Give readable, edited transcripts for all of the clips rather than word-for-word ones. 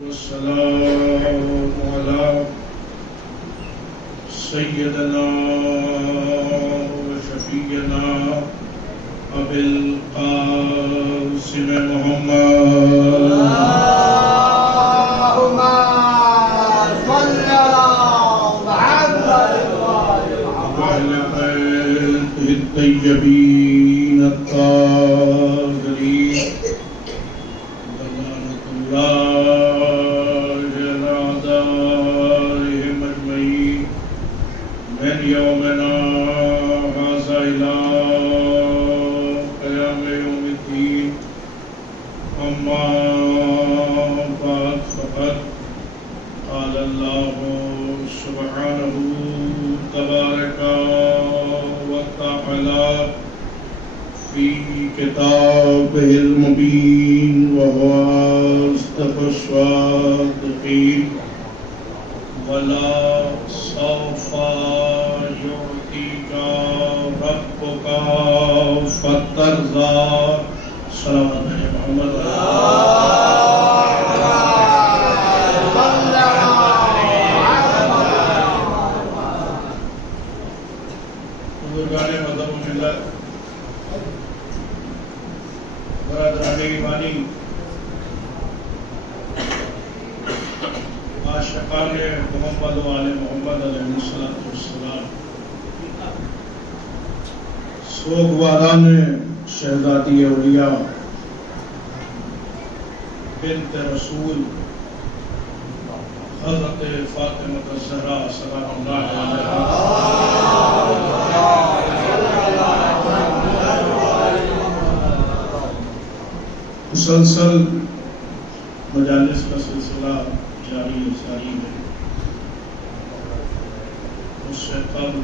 والسلام على سيدنا وشفينا أبي القاسم محمد اللهم صل على محمد وعلى آله الطيبين الطاهرين ولعنة الله على أعدائهم أجمعين من يومنا هذا إلى قيام يوم الدين. أما بعد فقد قال الله سبحانه تبارك وتعالى في كتابه المبين وهو أصدق الصادقين: ولا سوف يعطيك ربك فترضى. صلوات محمد بزرگان مذہب و ملت، برادران ایمانی، عاشقان محمد و آل محمد علیہ السلام، سوگواران شہزادی اولیاء بنت رسول حضرت فاطمہ الزہرا سلام اللہ علیہا، مسلسل مجالس کا سلسلہ جاری و ساری ہے. اس سے قبل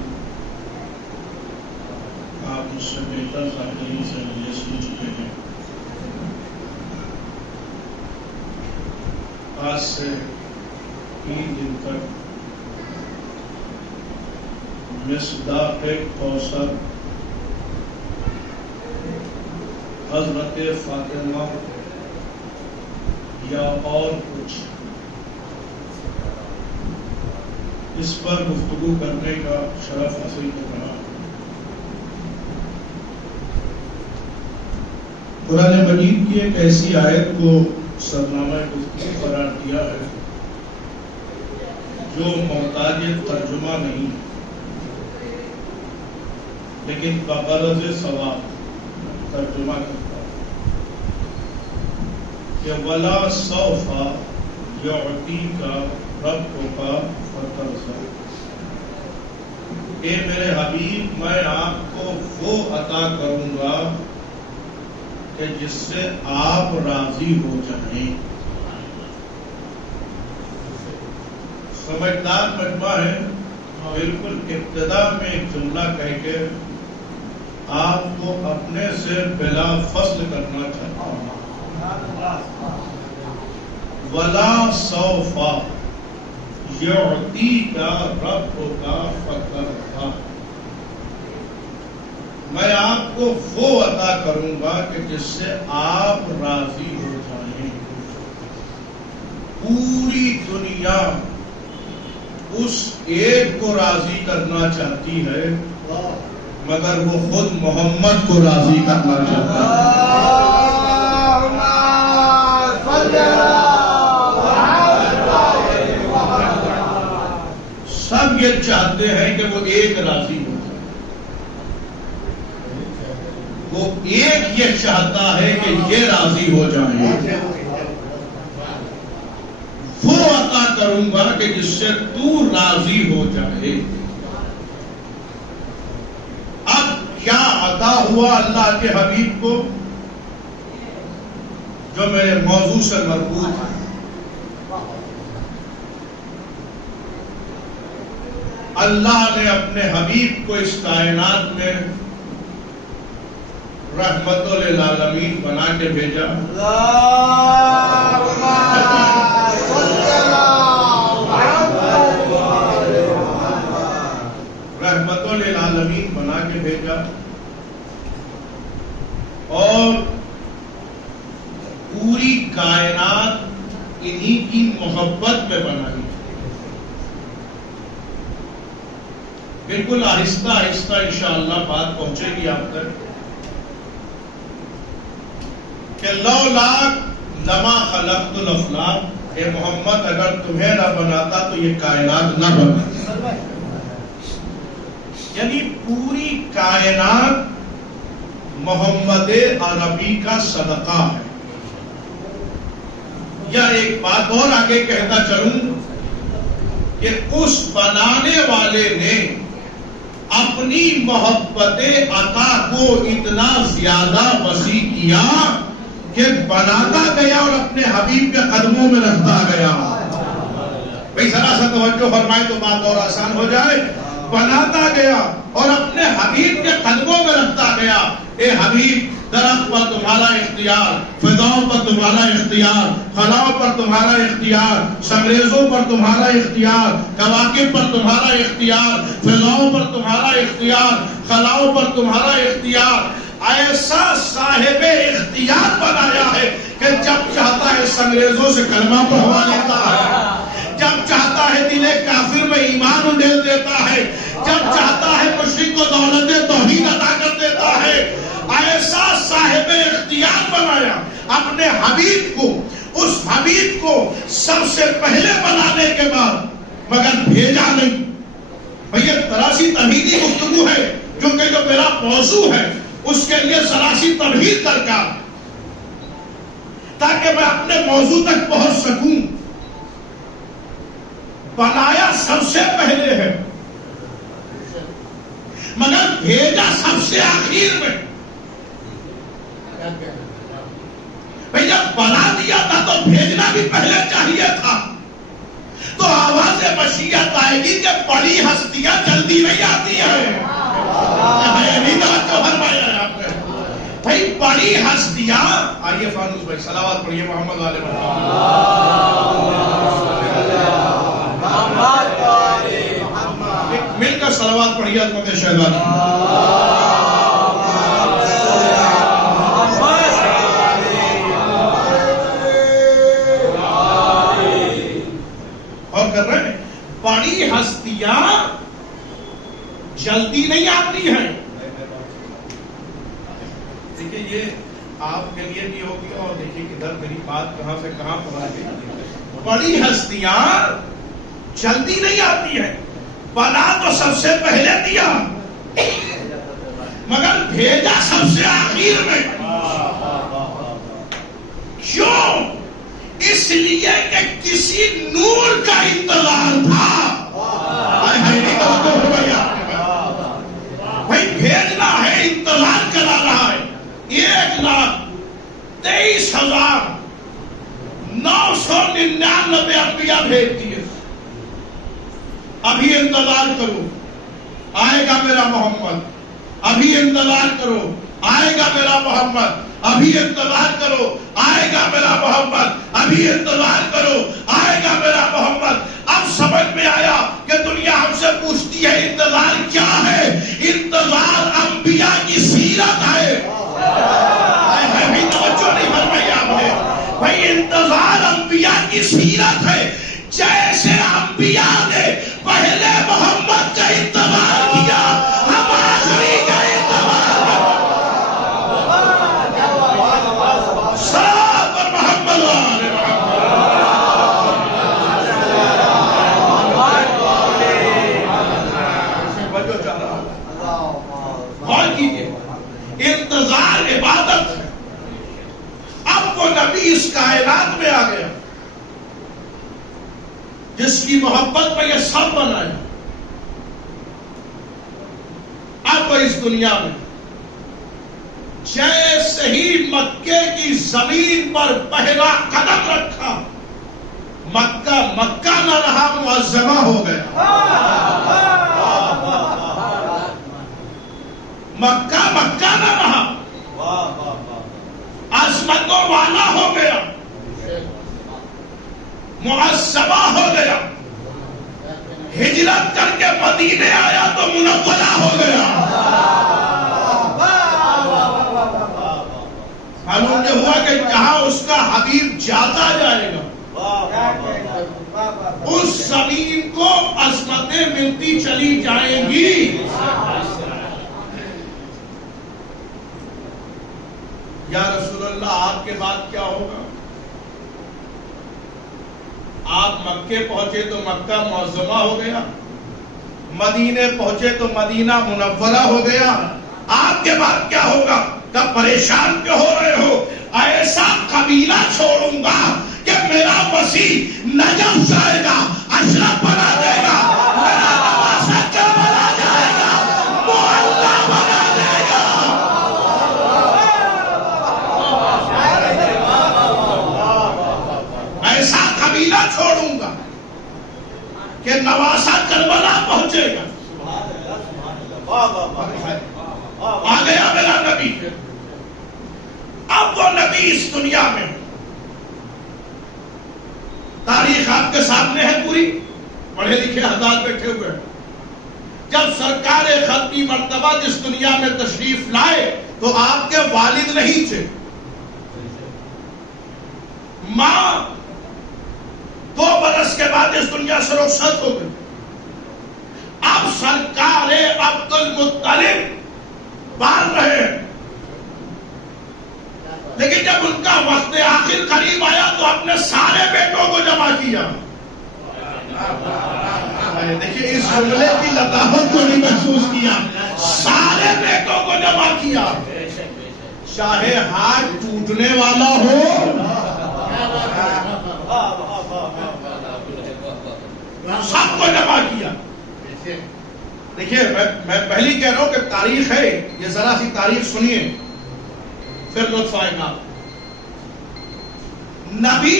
آپ مجھ سے بہتر ظاہری سے مجھے سن چکے ہیں. آج سے 3 دن تک مصداق کوثر حضرت فاطمہ یا اور کچھ اس پر گفتگو کرنے کا شرف حاصل کر رہا ہوں. قرآن مجید کی ایک ایسی آیت کو سرنامہ گفتگو قرار دیا ہے جو محتاج ترجمہ نہیں لیکن بغرض ثواب ترجمہ کرتا ہے کہ وَلَا سَوْفَ يُعْطِيكَ رَبُّكَ فَتَرْضَىٰ. کہ میرے حبیب میں آپ کو وہ عطا کروں گا کہ جس سے آپ راضی ہو جائیں. سمجھدار مجمع ہے. بالکل ابتدا میں ایک جملہ کہہ کے آپ کو اپنے سے بلا فصل کرنا چاہتا ہوں. وَلَا سَوْفَ يُعْطِيكَ رَبُّكَ فَتَرْضَىٰ. میں آپ کو وہ عطا کروں گا کہ جس سے آپ راضی ہو جائیں. پوری دنیا اس ایک کو راضی کرنا چاہتی ہے مگر وہ خود محمد کو راضی کرنا چاہتا ہے. سب یہ چاہتے ہیں کہ وہ ایک راضی ہو جائے. وہ ایک یہ چاہتا ہے کہ یہ راضی ہو جائے. وہ عطا کروں گا کہ جس سے تو راضی ہو جائے. اب کیا عطا ہوا اللہ کے حبیب کو جو میرے موضوع سے مربوط ہے؟ اللہ نے اپنے حبیب کو اس کائنات میں رحمت للعالمین بنا کے بھیجا. رحمت للعالمین بنا کے بھیجا اور پوری کائنات انہی کی محبت میں بنائی. بالکل آہستہ آہستہ انشاءاللہ بات پہنچے گی آپ تک کہ لولا لما خلقت الافلاک، اے محمد اگر تمہیں نہ بناتا تو یہ کائنات نہ بناتی. یعنی پوری کائنات محمد عربی کا صدقہ ہے. یا ایک بات اور آگے کہتا چلوں کہ اس بنانے والے نے اپنی محبت عطا کو اتنا زیادہ وسیع کیا کہ بناتا گیا اور اپنے حبیب کے قدموں میں رکھتا گیا. بھئی ذرا سا توجہ فرمائے تو بات اور آسان ہو جائے. بناتا گیا اور اپنے حبیب کے قدموں میں رکھتا گیا. اے حبیب، درخت پر تمہارا اختیار، فضاؤں پر تمہارا اختیار، خلاؤں پر تمہارا اختیار، سنگریزوں پر تمہارا اختیار، کواکب پر تمہارا اختیار، فضاؤں پر تمہارا اختیار، خلاؤں پر تمہارا اختیار. ایسا صاحب اختیار بنایا ہے کہ جب چاہتا ہے سنگریزوں سے کلمہ پڑھوا لیتا ہے، جب چاہتا ہے دل کافر میں ایمان اڈیل دیتا ہے، جب چاہتا ہے مشرک کو دولت توحید عطا کر دیتا ہے. ایسا صاحب اختیار بنایا اپنے حبیب کو. اس حبیب کو سب سے پہلے بنانے کے بعد مگر بھیجا نہیں. بھئی یہ تراسی تمہیدی گفتگو ہے جو کہ جو میرا موضوع ہے، اس کے لیے ذرا-سی تمہید درکار تاکہ میں اپنے موضوع تک پہنچ سکوں. بنایا سب سے پہلے ہے مگر بھیجا سب سے آخر میں. بھئی جب بنا دیا تھا تو بھیجنا بھی پہلے چاہیے تھا. تو آواز مشیت آئے گی کہ بڑی ہستیاں جلدی نہیں آتی ہیں. بھئی بڑی ہستیاں. آئیے فانوس بھائی صلوات پڑھیے محمد والے مل کر صلوات پڑھیے عظمت شہداء. اور کر رہے ہیں بڑی ہستیاں جلدی نہیں آتی ہیں. دیکھیں یہ آپ کے لیے بھی ہوگی اور دیکھیں کدھر میری بات کہاں سے کہاں پہنچ گئی. بڑی ہستیاں جلدی نہیں آتی ہیں. بنا تو سب سے پہلے دیا مگر بھیجا سب سے آخر میں. کیوں؟ اس لیے کہ کسی نور کا انتظار تھا. بھائی بھیجنا ہے، انتظار کرا رہا ہے. 1,23,999 انبیاء بھیج دیے. ابھی انتظار کرو، آئے گا میرا محمد. ابھی انتظار کرو، آئے گا میرا محمد. ابھی انتظار کرو، آئے گا میرا محمد. ابھی انتظار کرو، آئے گا میرا محمد. اب سمجھ میں آیا کہ دنیا ہم سے پوچھتی ہے انتظار کیا ہے؟ انتظار انبیاء کی سیرت ہے. توجہ نہیں فرمائی آپ نے. بھائی انتظار انبیاء کی سیرت ہے. جیسے انبیاء نے پہلے محمد کا انتظار کیا، ہم آخری کا انتظار صلوات پر محمد والے غور کیجیے. انتظار عبادت ہے. اب وہ نبی اس کائنات میں آ گیا جس کی محبت میں یہ سب بنایا. اب وہ اس دنیا میں جیسے ہی مکے کی زمین پر پہلا قدم رکھا، مکہ مکہ نہ رہا، معظمہ ہو گیا. مکہ مکہ نہ رہا، عظمتوں والا ہو گیا، معظمہ ہو گیا. ہجرت کر کے مدینے آیا تو منورہ ہو گیا. معلوم یہ ہوا کہ جہاں اس کا حبیب جاتا جائے گا زمین کو عظمتیں ملتی چلی جائیں گی. یا رسول اللہ آپ کے بعد کیا ہوگا؟ آپ مکے پہنچے تو مکہ معظمہ ہو گیا، مدینے پہنچے تو مدینہ منورہ ہو گیا. آپ کے بعد کیا ہوگا؟ کب پریشان کیوں ہو رہے ہو؟ ایسا قبیلہ چھوڑوں گا کہ میرا مسیح نجف جائے گا، اشرف بنا دے گا، میرا نواسہ کربلا جائے گا، وہ اللہ بنا دے گا. ایسا قبیلہ چھوڑوں گا کہ نواسہ کربلا پہنچے گا. آ گیا میرا نبی. اب وہ نبی اس دنیا میں، تاریخ آپ کے سامنے ہے پوری، پڑھے لکھے حضرات بیٹھے ہوئے. جب سرکار ختمی مرتبہ اس دنیا میں تشریف لائے تو آپ کے والد نہیں تھے، ماں 2 برس کے بعد اس دنیا سے رخصت ہو گئی. اب سرکار عبد المطلب پال رہے ہیں، لیکن جب ان کا وقت آخر قریب آیا تو اپنے سارے بیٹوں کو جمع کیا. دیکھیے اس جملے کی لطافت کو نہیں محسوس کیا. سارے بیٹوں کو جمع کیا، چاہے ہاتھ ٹوٹنے والا ہو، سب کو جمع کیا. دیکھیے میں پہلی کہہ رہا ہوں کہ تاریخ ہے، یہ ذرا سی تاریخ سنیے پھر لطف آئے گا. نبی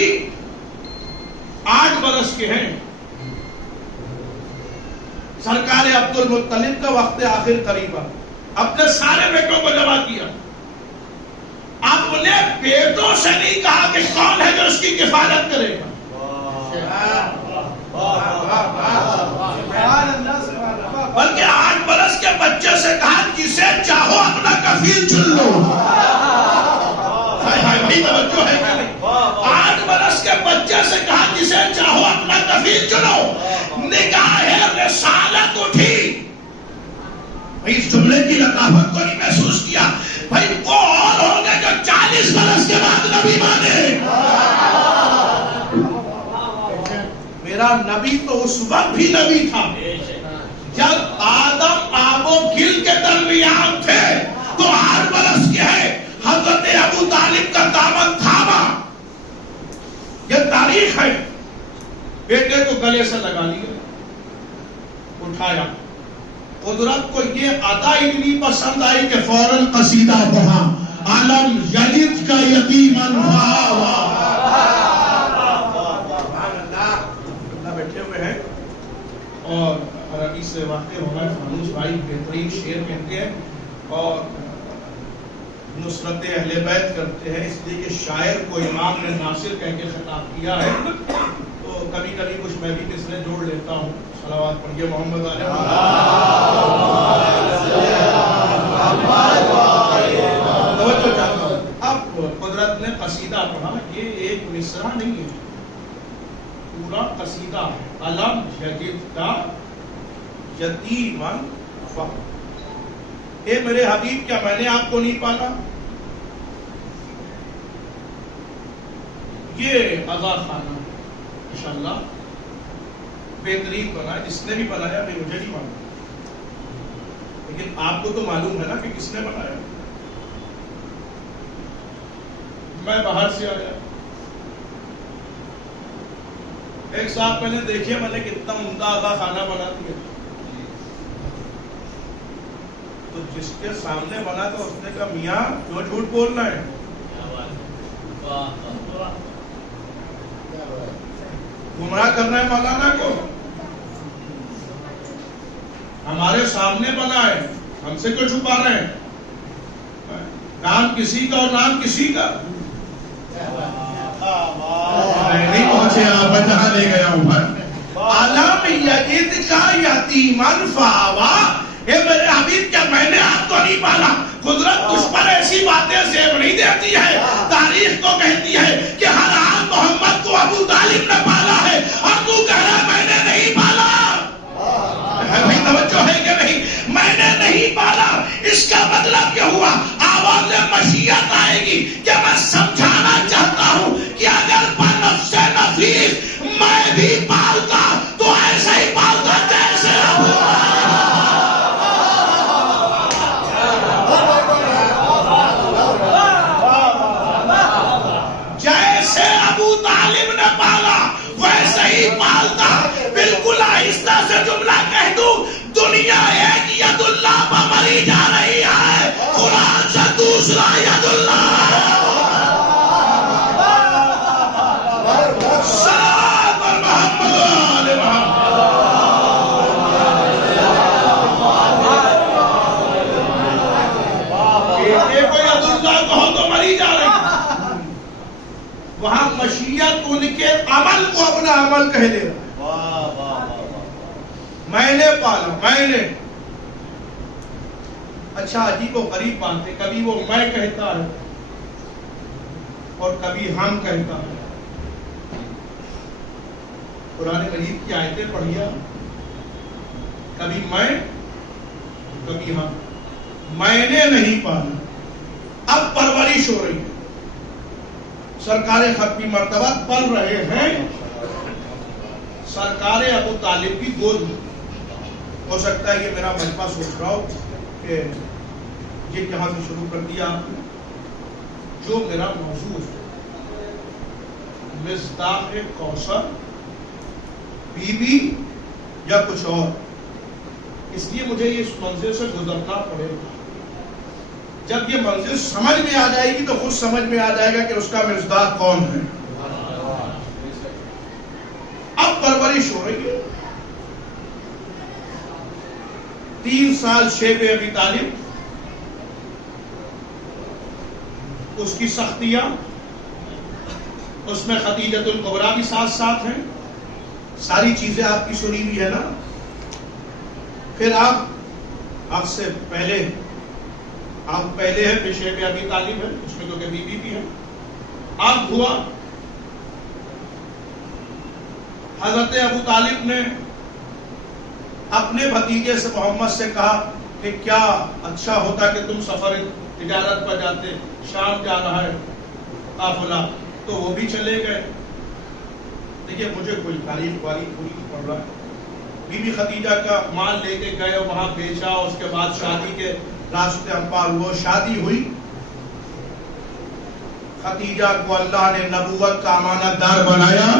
8 برس کے ہیں، سرکار عبد المطلب کا وقت آخر قریب، اپنے سارے بیٹوں کو جمع کیا. اپنے بیٹوں سے نہیں کہا کہ کون ہے جو اس کی کفالت کرے گا، بلکہ 8 برس کے بچے سے کہا جسے چاہو اپنا کفیل چن لو. بھائی توجہ ہے کہ نہیں؟ 8 برس کے بچے سے کہا جسے چاہو اپنا کفیل چنو. نگاہ رسالت اٹھی. بھائی اس جملے کی لطافت کو نہیں محسوس کیا. بھائی وہ اور ہوں گے جو 40 برس کے بعد نبی مانے. میرا نبی تو اس وقت بھی نبی تھا جب آدم آب و گل کے درمیان تھے، تو 8 برس کے ہے، حضرت ابو طالب کا دامن تھاما. یہ تاریخ ہے. بیٹے کو گلے سے لگا لیا، اٹھایا. قدرت کو یہ ادا اتنی پسند آئی کہ فوراً قصیدہ پڑھا، عالم یلد کا یتیما فآویٰ. بیٹھے ہوئے ہیں اور عربی سے واقع ہونا ہے. فانوس بھائی بہترین شعر کہتے ہیں اور نصرت اہل بیت کرتے ہیں، اس لیے کہ شاعر کو امام نے ناصر کہہ کے خطاب کیا ہے. تو کبھی کبھی کچھ میں بھی مثلیں جوڑ لیتا ہوں. صلوات پڑھیے محمد علیہ. توجہ چاہتا ہوں. اب قدرت نے قصیدہ پڑھا. یہ ایک مصرع نہیں ہے، پورا قصیدہ ہے. علم یجد کا یتیمن فآویٰ. اے میرے حبیب کیا میں نے آپ کو نہیں پالا؟ یہ عزا خانہ انشاءاللہ بہترین بنا ہے. جس نے بھی بنایا نہیں، مجھے نہیں معلوم، لیکن آپ کو تو معلوم ہے نا کہ کس نے بنایا. میں باہر سے آیا، ایک صاحب پہلے دیکھیے میں نے کتنا عمدہ عزا خانہ بنا دیا. تو جس کے سامنے بنا تو اس نے کہا میاں کیوں جھوٹ بولنا ہے؟ گمراہ کرنا ہے مولانا کو. ہمارے سامنے بنا ہے، ہم سے کیوں چھپا رہے ہیں؟ نام کسی کا اور نام کسی کا نہیں پہنچے آپ جہاں لے گیا ہوں. علم یجد کا یتیمن فآویٰ. اے میرے حبیب کیا میں نے آپ کو نہیں پالا؟ قدرت اس پر ایسی باتیں زیب نہیں دیتی ہے. تاریخ کو کہتی ہے کہ ہر عام محمد کو ابو طالب نے پالا ہے، اور تو کہہ رہا میں نے اپنا عمل کہہ دے رہا ہے. میں نے پالا، میں نے. اچھا عجیب و غریب بات ہے، کبھی وہ میں کہتا ہے اور کبھی ہم کہتا ہے. قرآن مجید کی آیتیں پڑھیا، کبھی میں کبھی ہم. میں نے نہیں پالا، اب پرورش ہو رہی ہے. سرکار ختمی مرتبہ پل رہے ہیں سرکار ابو طالب کی گود میں. ہو سکتا ہے یہ میرا مجمع سوچ رہا ہو کہ یہ کہاں سے شروع کر دیا آپ نے. جو میرا موضوع ہے مصداق کوثر، بی بی یا کچھ اور، اس لیے مجھے اس منزل سے گزرنا پڑے گا. جب یہ منزل سمجھ میں آ جائے گی تو خود سمجھ میں آ جائے گا کہ اس کا مصداق کون ہے. اب پرورش ہو رہی ہے. 3 سال شیب ابی طالب، اس کی سختیاں، اس میں خدیجۃ الکبریٰ بھی ساتھ ساتھ ہیں. ساری چیزیں آپ کی سنی ہوئی ہے نا. پھر آپ سے پہلے ہیں، پھر شیب ابی طالب ہے، اس میں تو کہ بی بی بھی ہے. آپ ہوا حضرت ابو طالب نے اپنے بھتیجے سے محمد سے کہا کہ کیا اچھا ہوتا کہ تم سفر تجارت پر جاتے، شام جا رہا ہے قافلہ. تو وہ بھی چلے گئے. دیکھیے مجھے کوئی تاریخ والی پوری پڑ رہا ہے. بی بی خدیجہ کا مال لے کے گئے، وہاں بیچا، اس کے بعد شادی کے راستے ہم پار ہوا. شادی ہوئی، خدیجہ کو اللہ نے نبوت کا امانت دار بنایا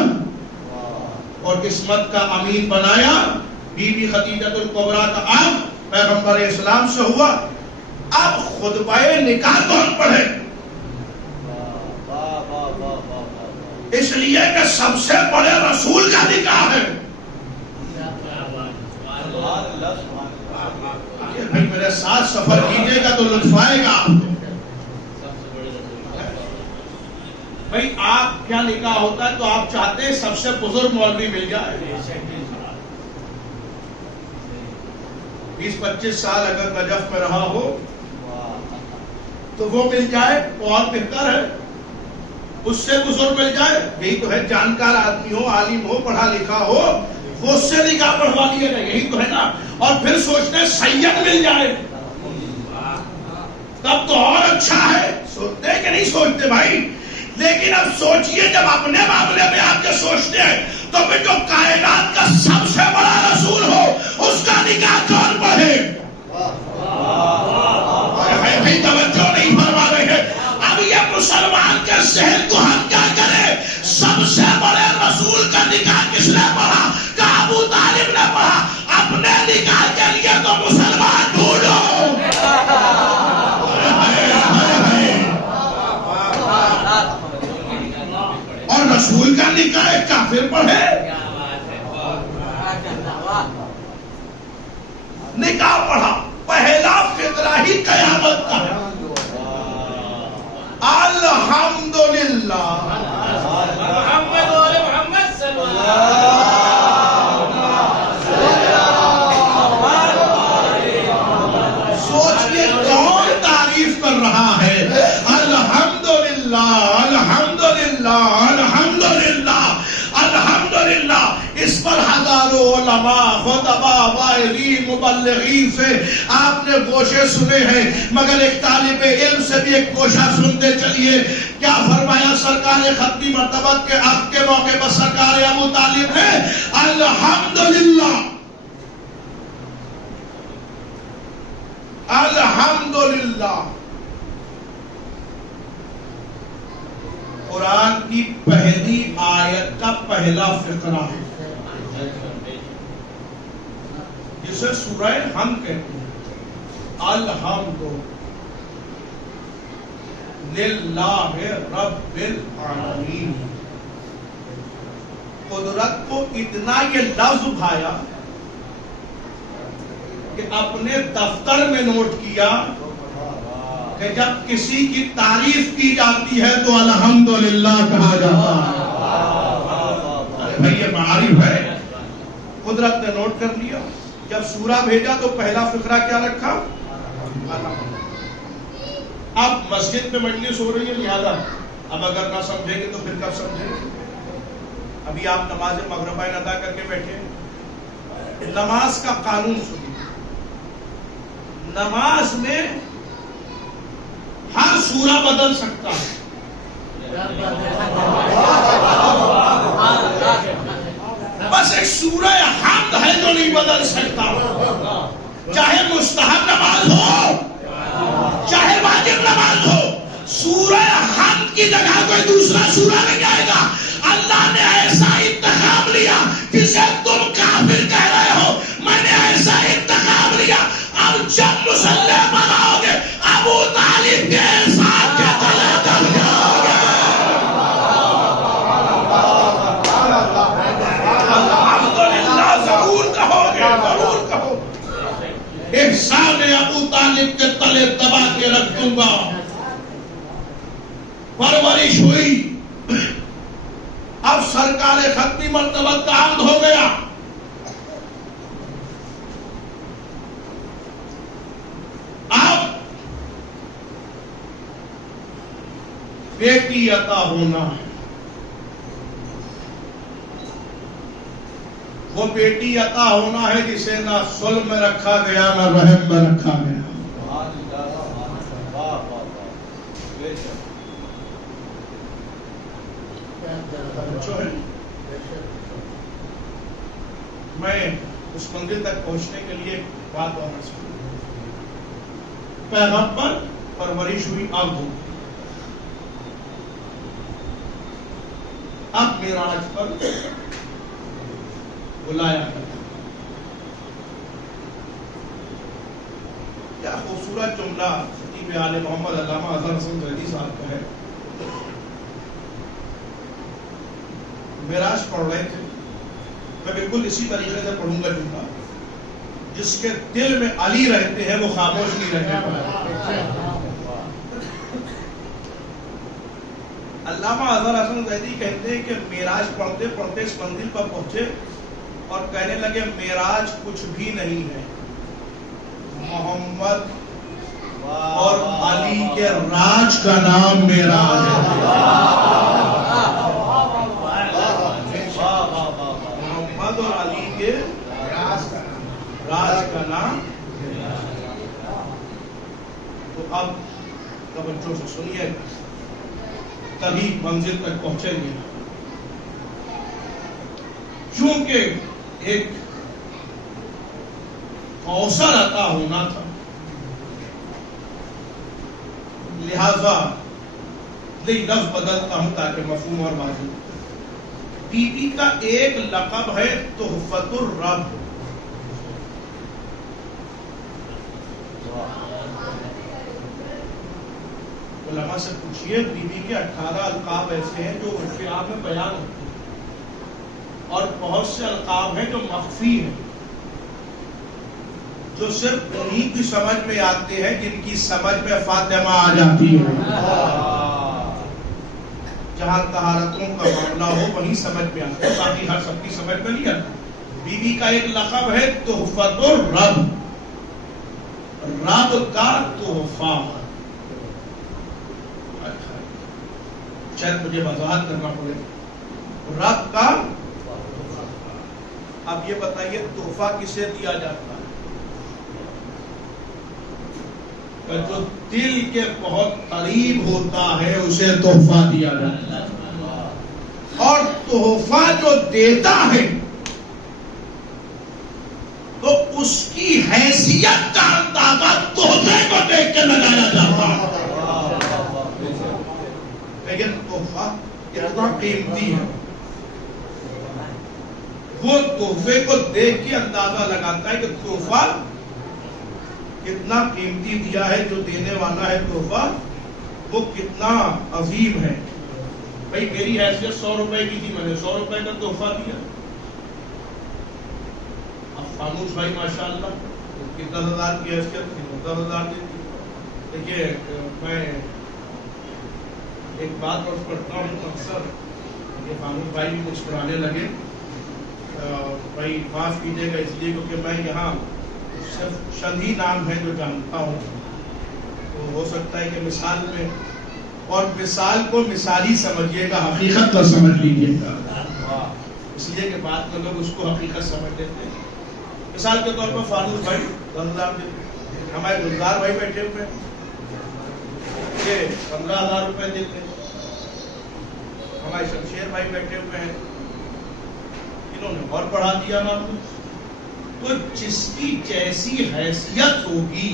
اور قسمت کا امین بنایا. بی بی خدیجۃ الکبریٰ کا اب پیغمبر اسلام سے ہوا. اب خطبہ نکاح کون پڑھے؟ اس لیے کہ سب سے بڑے رسول کا نکاح ہے. بھائی میرے ساتھ سفر کیجیے گا تو لطف آئے گا. بھائی آپ کیا نکاح ہوتا ہے تو آپ چاہتے ہیں سب سے بزرگ مولوی مل جائے. 20-25 سال اگر نجف میں رہا ہو تو وہ مل جائے تو اور بہتر ہے. اس سے بزرگ مل جائے، یہی تو ہے. جانکار آدمی ہو، عالم ہو، پڑھا لکھا ہو، وہ اس سے نکاح پڑھوا لیے گا، یہی تو ہے نا. اور پھر سوچتے ہیں سید مل جائے تب تو اور اچھا ہے. سوچتے کہ نہیں سوچتے بھائی؟ لیکن اب سوچئے جب اپنے معاملے میں آپ کے سوچتے ہیں تو پھر جو کائنات کا سب سے بڑا رسول ہو اس کا نکاح کون پڑھے؟ بھائی توجہ نہیں فرما رہے ہیں. اب یہ مسلمان کے ذہن کو ہم کیا کریں؟ سب سے بڑے رسول کا نکاح کس نے پڑھا؟ کہ ابو طالب نے پڑھا. اپنے نکاح کے لیے تو مسلمان ڈھونڈو. اور رسول کا نکاح ایک کافر پڑھے؟ نکاح پڑھا. پہلا فقرہ ہی قیامت کا ہے. الحمدللہ محمد و محمد صلی اللہ. سوچئے کون تعریف کر رہا ہے؟ الحمدللہ الحمدللہ الحمدللہ الحمدللہ. اس پر ہزاروں علماء، خطباء، واعظین، مبلغین سے آپ نے گوشے سنے ہیں، مگر ایک طالب علم سے بھی ایک گوشہ سنتے چلیے. کیا فرمایا سرکار ختمی مرتبہ کے عقد کے موقع پر سرکار ابو طالب نے؟ الحمدللہ الحمدللہ. قرآن کی پہلی آیت کا پہلا فقرہ ہے جسے سورہ ہم کہتے ہیں. الحمد للہ رب العالمین. قدرت کو اتنا یہ لفظ بھایا کہ اپنے دفتر میں نوٹ کیا کہ جب کسی کی تعریف کی جاتی ہے تو الحمدللہ کہا جاتا ہے. بھائی عارف ہے. قدرت نے نوٹ کر لیا. جب سورہ بھیجا تو پہلا فقرہ کیا رکھا؟ اب مسجد میں مجلس ہو رہی ہے لہذا اب اگر نہ سمجھیں گے تو پھر کب سمجھیں گے؟ ابھی آپ نماز مغربین ادا کر کے بیٹھے. نماز کا قانون سنیے. نماز میں ہر سورہ بدل سکتا ہے. بس ایک سورہ حمد ہے جو نہیں بدل سکتا. چاہے مستحب نماز ہو چاہے واجب نماز ہو, سورہ حمد کی جگہ کوئی دوسرا سورہ نہیں آئے گا. اللہ نے ایسا انتخاب لیا جسے تم کافر کہہ رہے ہو, میں نے ایسا انتخاب لیا. اب جب مسلح بناؤ گے ابو طالب کے ساتھ کے تلے دل جاؤ گے. الحمدللہ ضرور کہو گے, ضرور کہو. احسان ابو طالب کے تلے دبا کے رکھ دوں گا. پرورش ہوئی, اب سرکار ختمی مرتبہ تعامد ہو گیا. اب بیٹی عطا ہونا ہے. وہ بیٹی عطا ہونا ہے جسے نہ صلب میں رکھا گیا نہ رحم میں رکھا گیا. میں اس منزل تک پہنچنے کے لیے بات اور سکوں. پیغمبر پرورش ہوئی, اب ہو. اب معراج پر بلایا گیا. کیا خوبصورت جملہ خطیب آل محمد علامہ اظہر حسن زیدی صاحب کا ہے. معراج پڑھ رہے تھے, میں بالکل اسی طریقے سے پڑھوں گا جملہ. جس کے دل میں علی رہتے ہیں وہ خاموش نہیں رہنے پائے. علامہ اظہر حسن زیدی کہتے ہیں کہ معراج پڑھتے پڑھتے اس منزل پر پہنچے اور کہنے لگے معراج کچھ بھی نہیں ہے, محمد اور علی کے راج کا نام معراج ہے. محمد اور علی کے راج کا نام. تو اب توجہ سے سنیے, تبھی منزل تک پہنچیں گے. چونکہ ایک کوثر عطا ہونا تھا لہذا لفظ بدلتا ہوں تاکہ مفہوم اور واضح. بی بی کا ایک لقب ہے تحفۃ الرب. علماء سے پوچھئے, بی بی کے 18 القاب ایسے ہیں جو ان آپ میں بیان ہوتے ہیں اور بہت سے القاب ہیں جو مخفی ہیں, جو صرف انہی کی سمجھ میں آتے ہیں جن کی سمجھ میں فاطمہ آ جاتی ہے. جہاں طہارتوں کا معاملہ ہو وہیں سمجھ میں آتا ہے, باقی ہر سب کی سمجھ میں نہیں آتا. بی بی کا ایک لقب ہے تحفۃ الرب, رب کا تحفہ. شاید مجھے وضاحت کرنا پڑے, رب کا. اب یہ بتائیے تحفہ کسے دیا جاتا ہے؟ جو دل کے بہت قریب ہوتا ہے اسے تحفہ دیا جاتا ہے, اور تحفہ جو دیتا ہے تو اس کی حیثیت کا اندازہ تحفے کو دیکھ کے لگایا جاتا ہے. لیکن تحفہ اتنا قیمتی ہے, وہ تحفے کو دیکھ کے اندازہ لگاتا ہے کہ تحفہ کتنا قیمتی دیا ہے, جو دینے والا ہے تحفہ وہ کتنا عظیم ہے. بھائی میری حیثیت 100 روپے کی تھی, میں نے 100 روپے کا تحفہ دیا. اب خاموش بھائی ماشاءاللہ کی 10,000 کی حیثیت تھی, 10,000 دیتی. دیکھیے میں ایک بات اور پڑھتا ہوں اکثر, یہ خاموش بھائی بھی مسکرانے لگے. بھائی معاف کیجیے گا اس لیے کیونکہ میں یہاں صرف چند ہی نام ہے جو جانتا ہوں، تو ہو سکتا ہے کہ مثال میں، اور مثال کو مثالی سمجھیے گا، حقیقت نہ سمجھ لیجیے گا، اس لیے کہ بعد میں لوگ اس کو حقیقت سمجھ لیتے ہیں۔ مثال کے طور پر فانوس بھائی 10,000 دیتے، ہمارے گلزار بھائی بیٹھے ہوئے یہ 15,000 روپے دیتے، ہمارے شمشیر بھائی بیٹھے ہوئے ہیں، انہوں نے اور بڑھا دیا نا۔ تو جس کی جیسی حیثیت ہوگی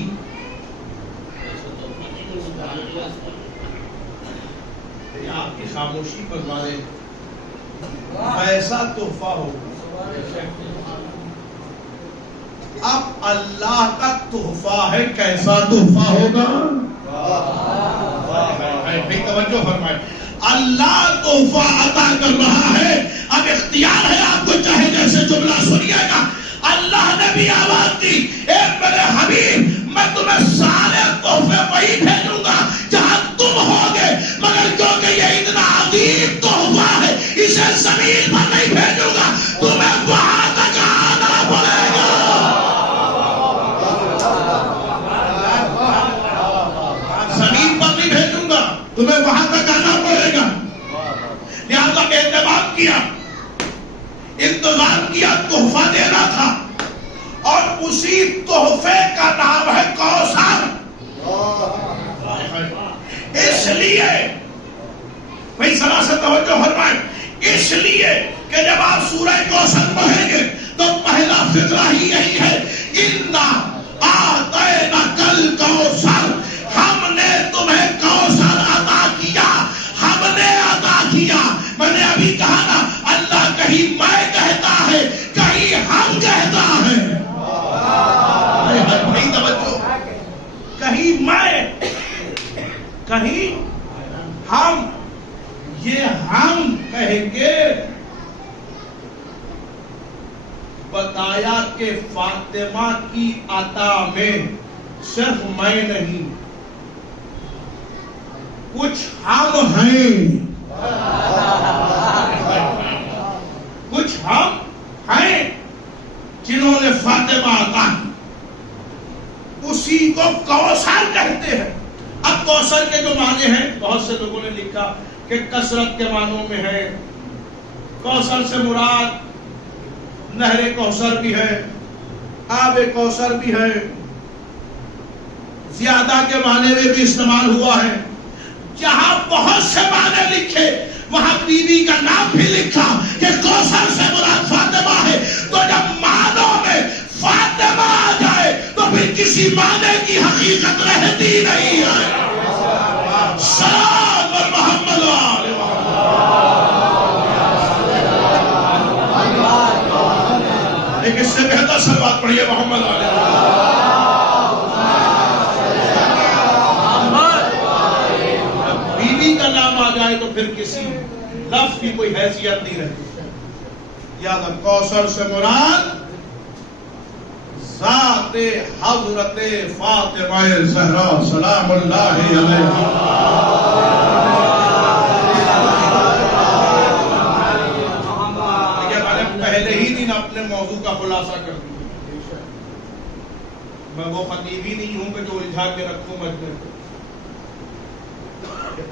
آپ کی خاموشی پر مارے ایسا تحفہ ہوگا۔ اب اللہ کا تحفہ ہے، کیسا تحفہ ہوگا؟ توجہ فرمائے، اللہ تحفہ عطا کر رہا ہے، اب اختیار ہے آپ کو، چاہے جیسے جملہ سنیے گا۔ اللہ نے بھی آواز دی، اے میرے حبیب میں تمہیں سارے تحفے وہی بھیجوں گا جہاں تم ہوگے، مگر کیونکہ یہ اتنا عظیم تحفہ ہے اسے زمین پر نہیں بھیجوں گا، تمہیں وہاں تک آنا پڑے گا۔ زمین پر نہیں بھیجوں گا، تمہیں وہاں تک آنا پڑے گا۔ لہذا کہ اہتمام کیا، انتظام کیا، تحفہ دینا تھا، اور اسی تحفے کا نام ہے کوثر۔ اس لیے بھائی ذرا سے توجہ فرمائیں، اس لیے کہ جب آپ سورہ کوثر پڑھیں گے تو پہلا فقرہ ہی یہی ہے، اِنَّا أَعْطَيْنَاكَ الْكَوْثَرَ، ہم نے تمہیں کوثر عطا کیا، ہم نے عطا کیا۔ میں نے ابھی کہا نا، اللہ کہیں میں کہتا ہے، کہیں ہم کہتا ہے، نہیں توجہ، کہیں میں کہیں ہم، یہ ہم کہیں گے۔ بتایا کہ فاطمہ کی عطا میں صرف میں نہیں، کچھ ہم ہیں، کچھ ہم ہیں جنہوں نے فاطمہ عطا کی، اسی کو کوثر کہتے ہیں۔ اب کوثر کے جو معنی ہیں، بہت سے لوگوں نے لکھا کہ کثرت کے معنوں میں ہے، کوثر سے مراد نہر کوثر بھی ہے، آب کوثر بھی ہے، زیادہ کے معنی میں بھی استعمال ہوا ہے۔ جہاں بہت سے معنی لکھے وہاں بی بی کا نام بھی لکھا کہ کوثر سے مراد فاطمہ ہے، تو جب معنوں میں فاطمہ آ جائے تو پھر کسی معنی کی حقیقت رہتی نہیں ہے۔ سلام اور محمد وآل محمد، ایک اس سے بہتر صلوات پڑھیے محمد وآل محمد۔ بیوی کا نام آ جائے تو پھر کسی لفظ کی کوئی حیثیت نہیں رہتی۔ یاد رکھ، کوثر سے مراد ذات حضرت فاطمہ زہرا سلام اللہ علیہا۔ میں نے پہلے ہی دن اپنے موضوع کا خلاصہ کر دیا، میں وہ خطیب ہی نہیں ہوں کہ جو الجھا کے رکھوں مجمع کو،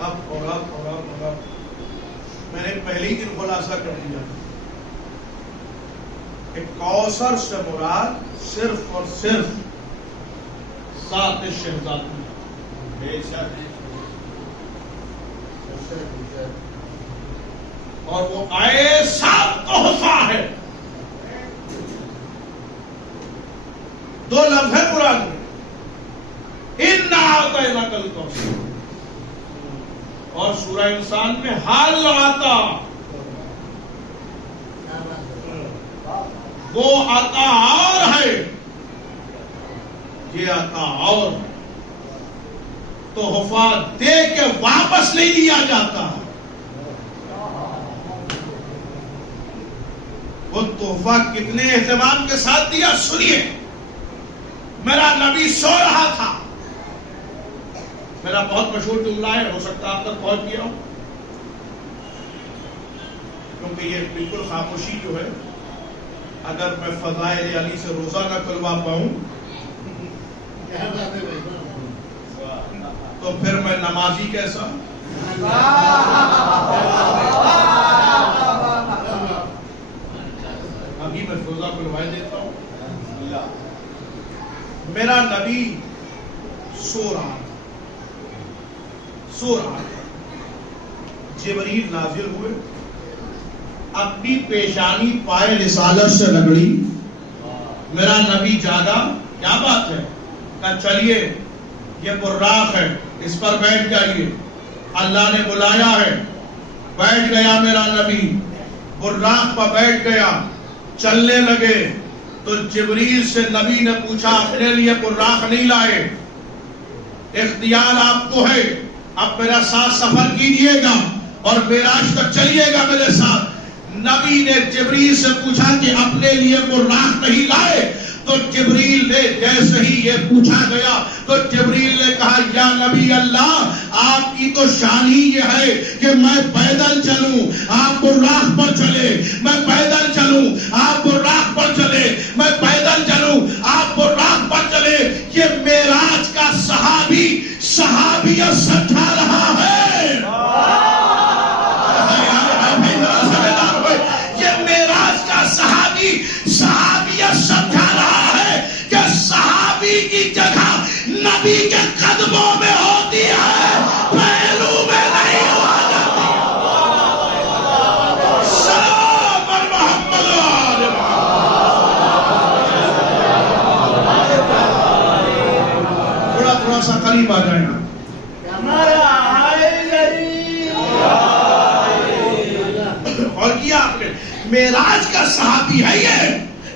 اب اور اب اور اب اور اب، میں نے پہلے ہی دن خلاصہ کر دیا کہ کوثر سے مراد صرف اور صرف ذات شہزادی، اور وہ ایسا تحفہ ہے، دو لفظ ہے قرآن میں، اِنَّا أَعْطَيْنَاكَ الْكَوْثَرَ، اور سورہ انسان میں حال آتا، وہ عطا اور ہے، یہ عطا اور، تحفہ دے کے واپس نہیں لیا جاتا، وہ تحفہ کتنے اہتمام کے ساتھ دیا۔ سنیے، میرا نبی سو رہا تھا، میرا بہت مشہور جملہ ہے، ہو سکتا آپ تک پہنچ گیا ہو، کیونکہ یہ بالکل خاموشی جو ہے اگر میں فضائل علی سے روزہ نہ کھلوا پاؤں تو پھر میں نمازی کیسا؟ ابھی میں روزہ کھلوا دیتا ہوں. میرا نبی سو رہا جبریل نازل ہوئے, اپنی پیشانی پائے رسالت سے رگڑی, میرا نبی جاگا, کیا بات ہے, کہا چلیے یہ براق ہے, اس پر بیٹھ جائیے, اللہ نے بلایا ہے. بیٹھ گیا میرا نبی, براق پر بیٹھ گیا, چلنے لگے تو جبریل سے نبی نے پوچھا اپنے لیے براق نہیں لائے؟ اختیار آپ کو ہے, اب میرا ساتھ سفر کیجیے گا اور معراج تک چلیے گا میرے ساتھ. نبی نے جبریل سے پوچھا کہ اپنے لیے براق نہیں لائے؟ تو جبریل نے جیسے ہی یہ پوچھا گیا تو جبریل نے کہا یا نبی اللہ, آپ کی تو شان ہی یہ ہے کہ میں پیدل چلوں, آپ براق پر چلے, میں پیدل چلوں, آپ براق پر چلے, میں پیدل چلوں, آپ براق پر چلے. یہ معراج کا صحابیت سمجھا رہا ہے. یہ معراج کا صحابیت سمجھا رہا ہے کہ صحابی کی جگہ نبی کے قدموں میں ہوتی ہے, پہلو میں نہیں ہوا جاتی. سلام پر محمد وآل محمد. تھوڑا سا قریب آ جائیں گا. اور کیا آپ نے معراج کا صحابی ہے یہ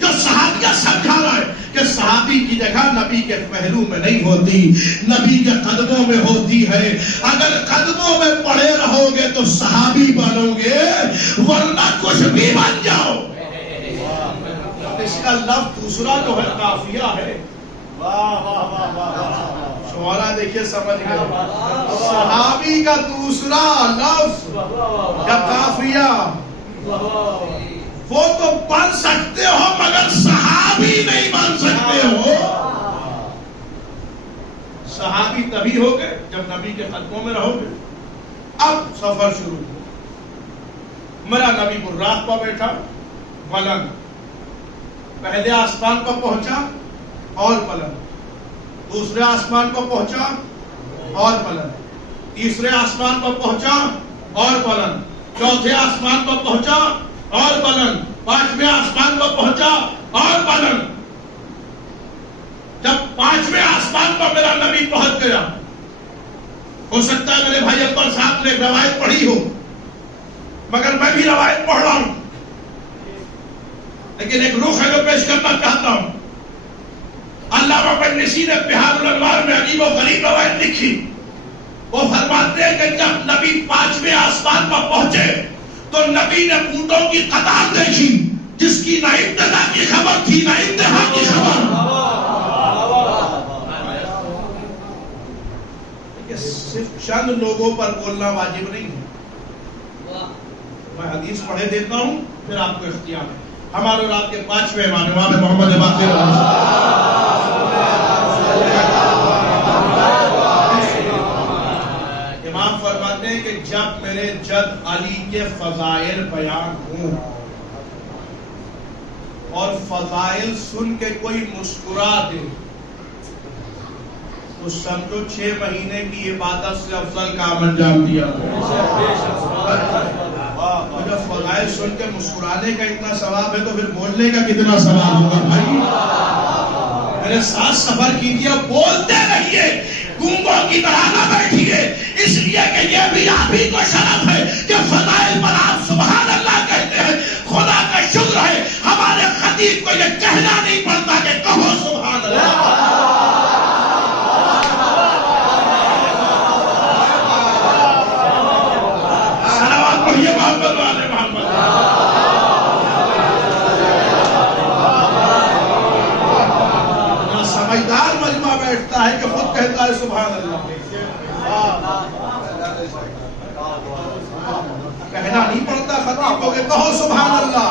جو صحابیت سمجھا رہا ہے کہ صحابی کی جگہ نبی کے پہلو میں نہیں ہوتی, نبی کے قدموں میں ہوتی ہے. اگر قدموں میں پڑے رہو گے تو صحابی بنو گے, ورنہ کچھ بھی بن جاؤ. اس کا لفظ دوسرا جو ہے قافیہ ہے. شعرا دیکھیے سمجھ گئے, صحابی کا دوسرا لفظ یا قافیہ, وہ تو بن سکتے ہو مگر صحابی نہیں بن سکتے ہو. صحابی تبھی ہو گئے جب نبی کے قدموں میں رہو گے. اب سفر شروع ہو. میرا نبی براق پر بیٹھا, بلند, پہلے آسمان پر پہنچا اور بلند, دوسرے آسمان پر پہنچا اور بلند, تیسرے آسمان پر پہنچا اور بلند, چوتھے آسمان پر پہنچا اور بلند, پانچویں آسمان پر پہنچا اور بلند. جب پانچویں آسمان پر میرا نبی پہنچ گیا, ہو سکتا ہے میرے بھائی اکبر صاحب نے روایت پڑھی ہو مگر میں بھی روایت پڑھ رہا ہوں, لیکن ایک رخ ہے جو پیش کرنا چاہتا ہوں. علامہ مجلسی نے بہار الانوار میں عجیب و غریب روایت لکھی. وہ فرماتے ہیں کہ جب نبی پانچویں آسمان پر پہنچے تو نبی نے اونٹوں کی قطار دیکھی جس کی نہ ابتدا کی خبر تھی نہ انتہا کی خبر. صرف چند لوگوں پر بولنا واجب نہیں ہے. میں حدیث پڑھے دیتا ہوں پھر آپ کو اختیار ہے. ہمارے اور آپ کے پانچویں امام محمد باقر امام فرماتے ہیں کہ جب میرے جد علی کے فضائل بیان ہوں اور فضائل سن کے کوئی مسکرا دے تو سمجھو 6 مہینے کی عبادت سے افضل کام انجام دیا. جب فضائل سن کے مسکرانے کا اتنا ثواب ہے تو پھر بولنے کا کتنا ثواب ہوگا بھائی. میرے ساتھ سفر کیجیے, بولتے رہیے, گونگوں کی طرح نہ بیٹھیے, اس لیے کہ یہ بھی آپ ہی کو شرف ہے کہ فضائل پر آپ سبحان اللہ کہتے ہیں. خدا کا شکر ہے ہمارے خطیب کو یہ کہنا نہیں پڑتا کہ کہو سبحان اللہ. سمجھدار مجمع بیٹھتا ہے کہ خود کہتا ہے سبحان اللہ. کہنا نہیں پڑتا خطیب کو کہ کہو سبحان اللہ.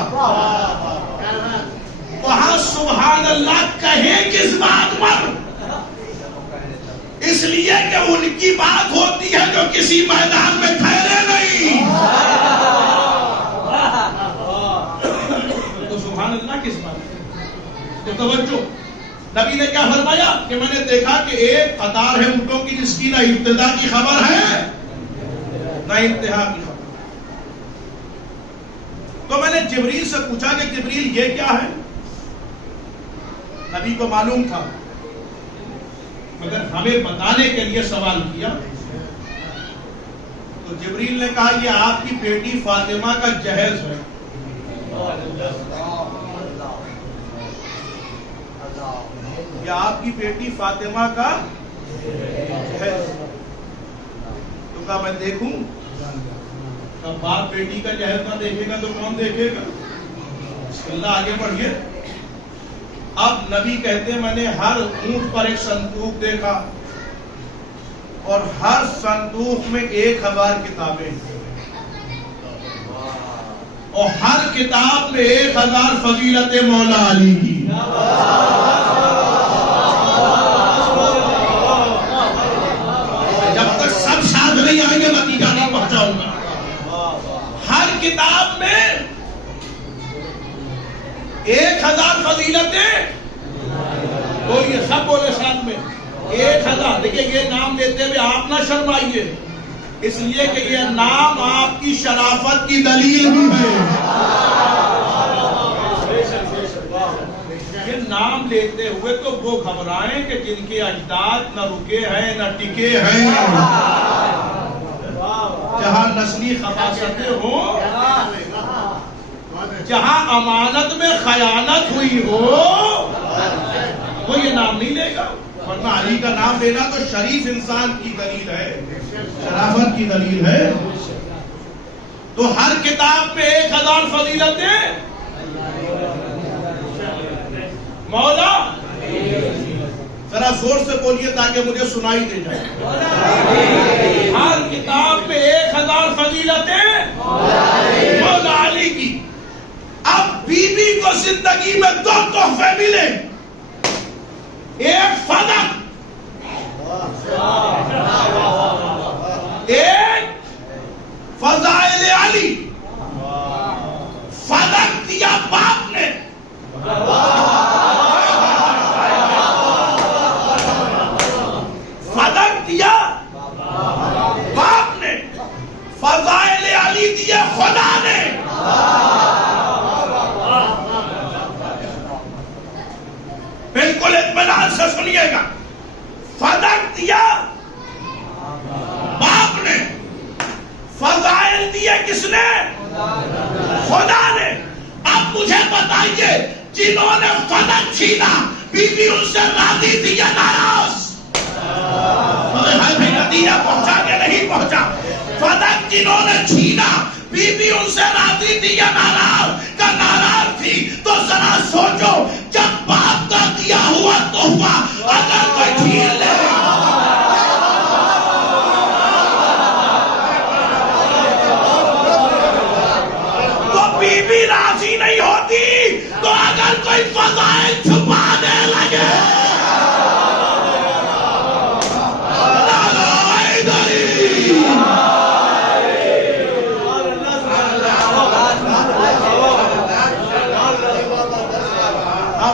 لیے کہ ان کی بات ہوتی ہے جو کسی میدان میں ٹھہرے نہیں. تو سبحان اللہ کس بات؟ تو توجہ، نبی نے کیا فرمایا کہ میں نے دیکھا کہ ایک قطار ہے اونٹوں کی جس کی نہ ابتدا کی خبر ہے نہ انتہا کی خبر. تو میں نے جبریل سے پوچھا کہ جبریل یہ کیا ہے؟ نبی کو معلوم تھا مگر ہمیں بتانے کے لیے سوال کیا. تو جبریل نے کہا یہ آپ کی بیٹی فاطمہ کا جہیز ہے. یہ آپ کی بیٹی فاطمہ کا جہیز. تو کہا میں دیکھوں. اب باپ بیٹی کا جہیز نہ دیکھے گا تو کون دیکھے گا؟ بسم اللہ آگے بڑھیے. اب نبی کہتے ہیں میں نے ہر اونٹ پر ایک صندوق دیکھا اور ہر صندوق میں 1000 کتابیں اور ہر کتاب میں 1000 فضیلت مولا علی کی. جب تک سب ساتھ نہیں آئیں گے نتیجہ نہیں پہنچاؤں گا. ہر کتاب میں 1000 فضیلتیں. تو یہ سب بولے ساتھ میں 1000. دیکھیں یہ نام لیتے ہوئے آپ نہ شرمائیے اس لیے کہ یہ نام آپ کی شرافت کی دلیل بھی ہے. یہ نام لیتے ہوئے تو وہ گھبرائیں کہ جن کے اجداد نہ رکے ہیں نہ ٹکے ہیں. جہاں نسلی خباثتیں ہوں، جہاں امانت میں خیانت ہوئی ہو، وہ یہ نام نہیں لے گا. ورنہ علی کا نام لینا تو شریف انسان کی دلیل ہے، شرافت کی دلیل ہے. تو ہر کتاب میں 1000 فضیلتیں مولا. ذرا زور سے بولیے تاکہ مجھے سنائی دے جائے. ہر کتاب میں 1000 فضیلتیں مولا علی کی. اب بی بی کو زندگی میں 2 تحفے ملے. ایک فدق، ایک فضائل علی. فدق دیا باپ نے، فدق دیا باپ نے، فضائل علی دیا خدا نے. بالکل اطمینان سے سنیے گا. فدق دیا باپ نے، فضائل دیے کس نے؟ خدا نے. اب مجھے بتائیے جنہوں نے فدق چھینا بی بی ان سے راضی تھی یا ناراض؟ نتیجہ پہنچا کہ نہیں پہنچا؟ فدق جنہوں نے چھینا بی بی ان سے راضی تھی یا ناراض؟ کا ناراض تھی تو ذرا سوچو جب باپ کا دیا ہوا تحفہ اگر کوئی چھین لے تو بی بی راضی نہیں ہوتی. تو اگر کوئی فضائل چھپانے لگے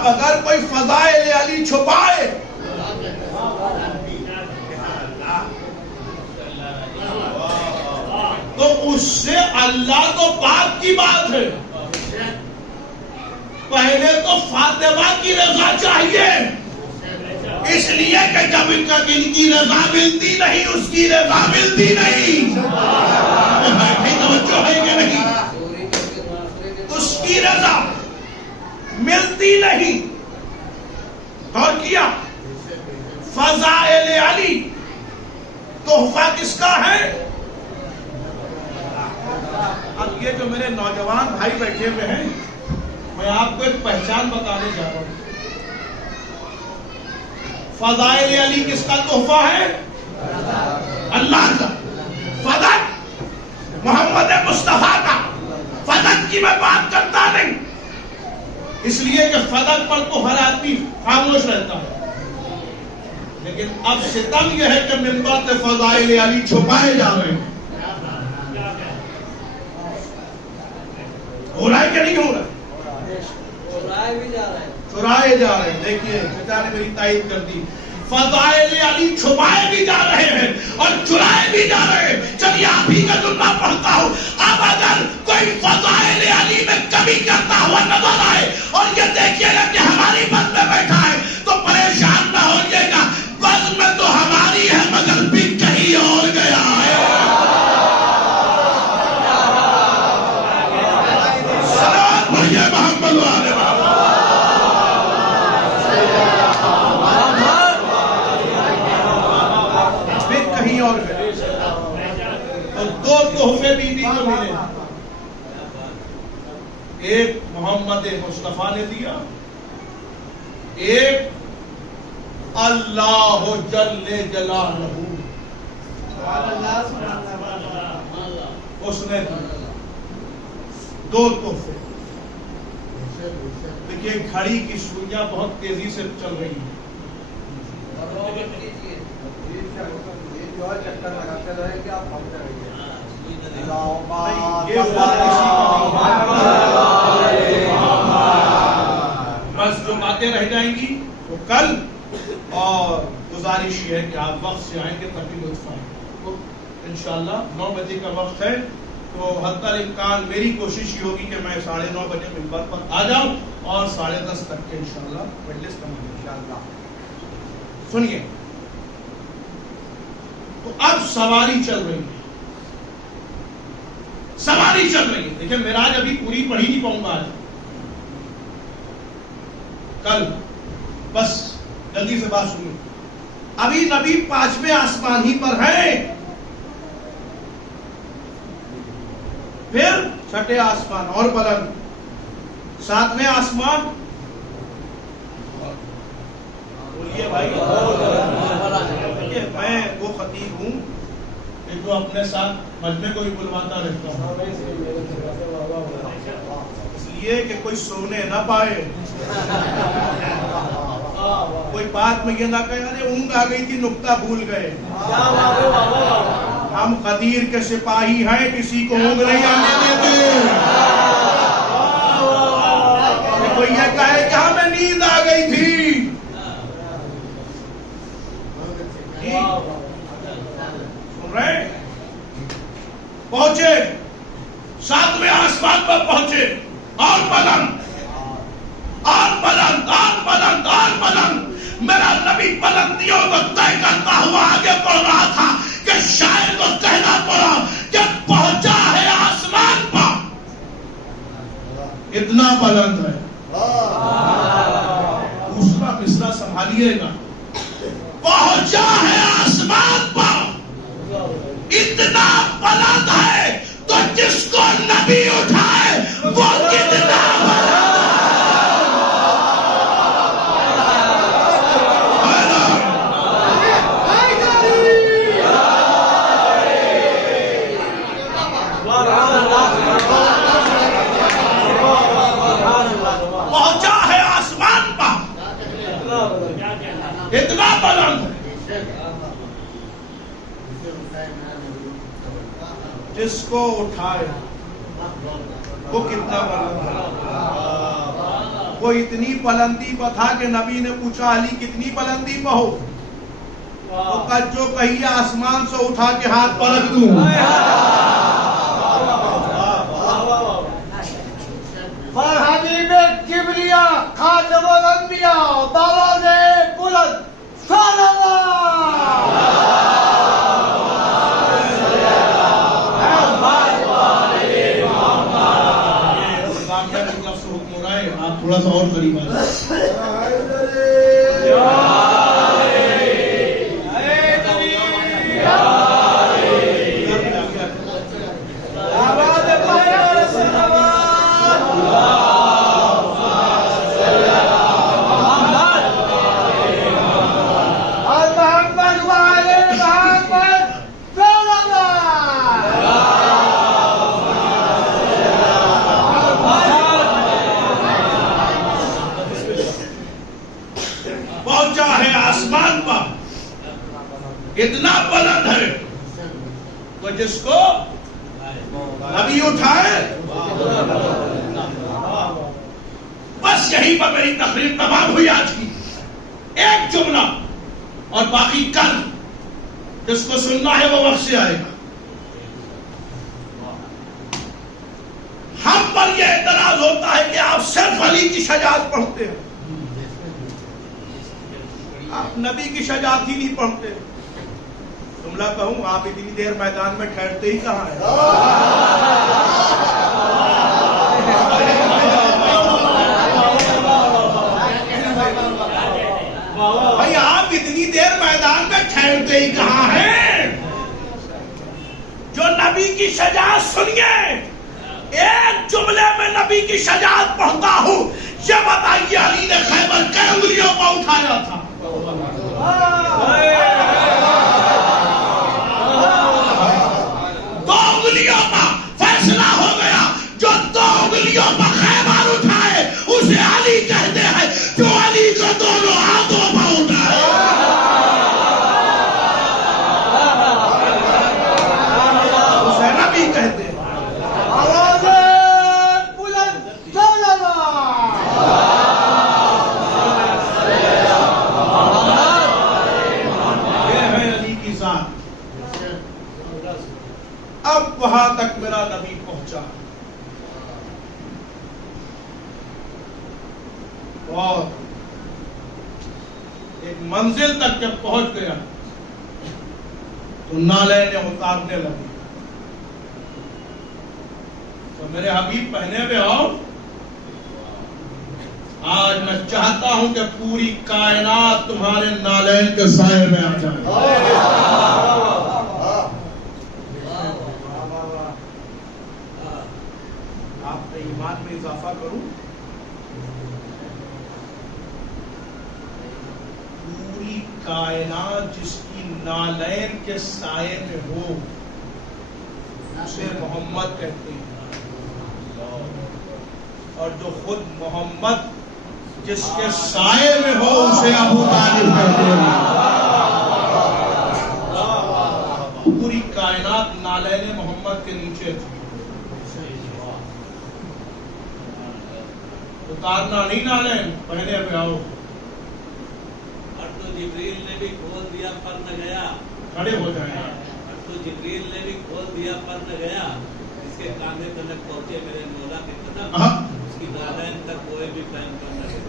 اگر کوئی فضائل علی چھپائے تو اس سے اللہ تو پاک کی بات ہے. پہلے تو فاطمہ کی رضا چاہیے اس لیے کہ جب ان کی رضا ملتی نہیں اس کی رضا ملتی نہیں. توجہ ہے کہ نہیں؟ اس کی رضا ملتی نہیں. اور کیا فضائل علی تحفہ کس کا ہے؟ اب یہ جو میرے نوجوان بھائی بیٹھے ہوئے ہیں میں آپ کو ایک پہچان بتانے جا رہا ہوں. فضائل علی کس کا تحفہ ہے؟ اللہ کا. فدق محمد مصطفیٰ کا. فدق کی میں بات کرتا نہیں اس لیے کہ فدق پر تو ہر آدمی خاموش رہتا ہے. لیکن اب ستم یہ ہے کہ منبر سے فضائل علی چھپائے جا رہے ہیں. ہو رہا ہے کہ نہیں ہو رہا ہے؟ چرائے جا رہے ہیں. دیکھیے پتا نے میری تائید کر دی. فضائل علی چھپائے بھی جا رہے ہیں اور چرائے بھی جا رہے ہیں. چلیے آپ ہی کا جملہ پڑھتا ہوں. اب اگر کوئی فضائل علی میں کمی کرتا ہوا نظر آئے اور یہ دیکھیے گا کہ ہماری بس میں بیٹھا ہے تو پریشان نہ ہوئیے گا. بس میں تو ہماری ہے مگر بھی کہیں اور گیا ہے. سلام بھیا محمد والے اور دو تحفے بیوی کو ملے. ایک محمد مصطفیٰ نے دیا, ایک اللہ جل جلالہ اس نے دیا. دو تحفے. دیکھیے گھڑی کی سوئیاں بہت تیزی سے چل رہی ہیں. چکر لگاتے رہے کہ آپ بھاگتے رہیے. بس جو باتیں رہ جائیں گی وہ کل, اور گزارش یہ ہے کہ آپ وقت سے آئیں گے تبھی لطف آئیں گے. انشاءاللہ 9 بجے کا وقت ہے تو حتی الامکان میری کوشش یہ ہوگی کہ میں 9:30 بجے منبر پر آ جاؤں اور 10:30 تک کے انشاءاللہ مجلس تمام. انشاءاللہ سنیے. تو اب سواری چل رہی ہے, سواری چل رہی ہے. دیکھیں معراج ابھی پوری پڑھی نہیں پاؤں گا آج, کل. بس جلدی سے بات سنیے. ابھی نبی 5ویں آسمان ہی پر ہیں, پھر 6ٹھے آسمان اور بلند, 7ویں آسمان. بولیے بھائی. میں وہ خطیب ہوں کہ جو اپنے ساتھ مجمع کو بھی بلواتا رہتا ہوں, اس لیے کہ کوئی سونے نہ پائے, کوئی بات میں یہ نہ کہے ارے اونگ آ گئی تھی نکتہ بھول گئے. ہم قدیر کے سپاہی ہیں, کسی کو اونگ نہیں آنے دیتے. کوئی یہ کہے کہ ہمیں نیند آ گئی تھی. پہنچے 7ویں آسمان پر پہنچے, اور بلند اور بلند اور بلند اور بلند. میرا نبی بلندیوں کو طے کرتا ہوا آگے بڑھ رہا تھا کہ شاعر کو کہنا پڑا کہ پہنچا ہے آسمان پر. اتنا بلند ہے. دوسرا مصرع سنبھالیے گا. پہنچا ہے آسمان پر, اتنا بلند ہے تو جس کو نبی اٹھائے وہ کتنا پہنچا ہے آسمان پر, اتنا بلند ہے. جس کو اٹھائے وہ کتنا بلند ہے. وہ اتنی بلندی پر تھا کہ نبی نے پوچھا علی کتنی بلندی پر ہو, تو جو کہیے آسمان سے اٹھا کے ہاتھ پر رکھ دوں. فرحبیب کبریا خاتم الانبیاء باواز بلند صلی اللہ. آپ تھوڑا سا اور قریب آئے. پہنچا اتنا بلند ہے تو جس کو نبی اٹھائے. بس یہیں پر میری تقریر تمام ہوئی آج کی. ایک جملہ اور باقی کل جس کو سننا ہے وہ وقت سے آئے گا. ہم پر یہ اعتراض ہوتا ہے کہ آپ صرف علی کی شجاعت پڑھتے ہیں, آپ نبی کی شجاعت ہی نہیں پڑھتے. جملہ کہوں, آپ اتنی دیر میدان میں ٹھہرتے ہی کہاں ہیں؟ بھائی آپ اتنی دیر میدان میں ٹھہرتے ہی کہاں ہیں؟ جو نبی کی شجاعت سنیے, ایک جملے میں نبی کی شجاعت پڑھتا ہوں. یہ بتائیے علی نے خیبر کئی انگلیوں پر اٹھایا تھا؟ دو انگلیوں پر فیصلہ ہو گیا. جو دو انگلیوں پر خیبر اٹھائے اسے علی کہتے ہیں, جو علی کو دونوں ہاتھوں پر اٹھائے. اسے نبی کہتے ہیں. اب وہاں تک میرا نبی پہنچا اور ایک منزل تک جب پہنچ گیا تو نالے اتارنے لگے. تو میرے حبیب پہنے ہوئے آؤ. آج میں چاہتا ہوں کہ پوری کائنات تمہارے نالین کے سائے میں آ جائے. ایمان میں اضافہ کروں, پوری کائنات جس کی نالین کے سائے میں ہو اسے محمد کہتے ہیں, اور جو خود محمد جس کے سائے میں ہو اسے ابو طالب کہتے ہیں. پوری کائنات نالین محمد کے نیچے تھی. اتارنا نہیں نالین, پہنے پہ آؤ. اور تو جبریل نے بھی کھول دیا پر نہ گیا. کھڑے ہو جائیں. اور تو جبریل نے بھی کھول دیا پر نہ گیا. اس کے کاندھے تلک پہنچے میرے مولا کے قدم, اس کی نالین تک کوئی بھی پہن کر نہ گیا.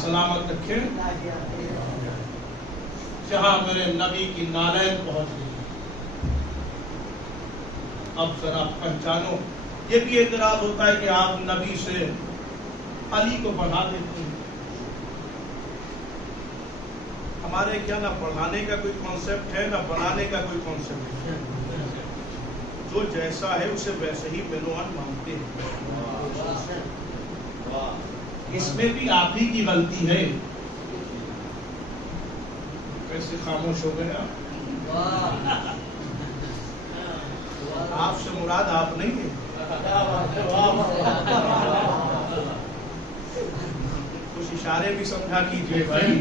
سلامت رکھے. جہاں میرے نبی کی نالین پہنچ گئی. اب ذرا پہچانو, یہ بھی اعتراض ہوتا ہے کہ آپ نبی سے علی کو بڑھا دیتے ہیں. ہمارے کیا نہ بڑھانے کا کوئی کانسیپٹ ہے نہ بنانے کا کوئی کانسیپٹ ہے. جو جیسا ہے اسے ویسے ہی بنوان مانتے ہیں. اس میں بھی آپ ہی کی غلطی ہے. کیسے خاموش ہو گئے آپ؟ آپ سے مراد آپ نہیں ہے. کچھ اشارے بھی سمجھا کیجیے بھائی.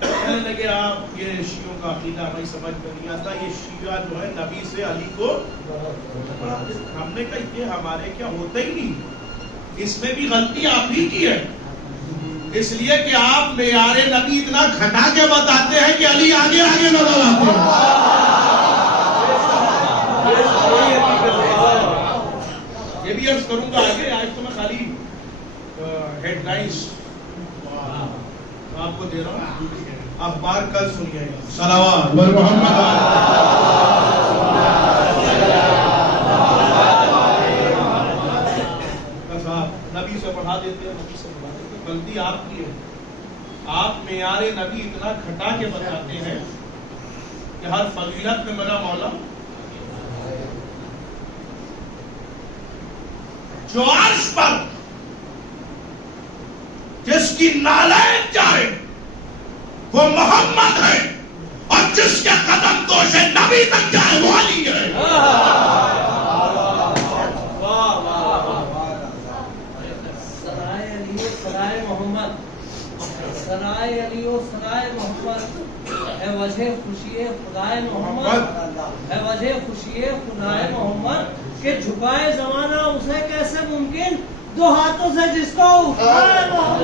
کہنے لگے آپ یہ شیعوں کا عقیدہ ہمیں سمجھ میں نہیں آتا. یہ شیعہ جو ہے نبی سے علی کو, ہم نے کہا یہ ہمارے کیا ہوتا ہی نہیں. اس میں بھی غلطی آپ ہی کی ہے, اس لیے کہ آپ معیار نبی اتنا گھٹا کے بتاتے ہیں کہ علی آگے آگے نظر آتے ہیں. یہ بھی عرض کروں گا آگے. آج تو میں خالی ہیڈ لائنز آپ کو دے رہا ہوں, اخبار کل سنیے گا. صلوات بر محمد. نبی سے پڑھا دیتے ہیں, نبی سے پڑھا دیتے ہیں. غلطی آپ کی ہے. آپ معیار نبی اتنا کھٹا کے بتاتے ہیں کہ ہر فضیلت میں میرا مولا جو عرش پر جس کی نالین جائے وہ محمد ہے، اور جس کے قدم دوش نبی تک جائے وہ علی ہے۔ سرائے علی و سرائے محمد، سرائے علی و سرائے محمد ہے وجہ خوشی خدائے محمد، ہے وجہ خوشی خدائے محمد کہ جھکائے زمانہ اسے کیسے ممکن، دو ہاتھوں سے جس کو اٹھائے محمد۔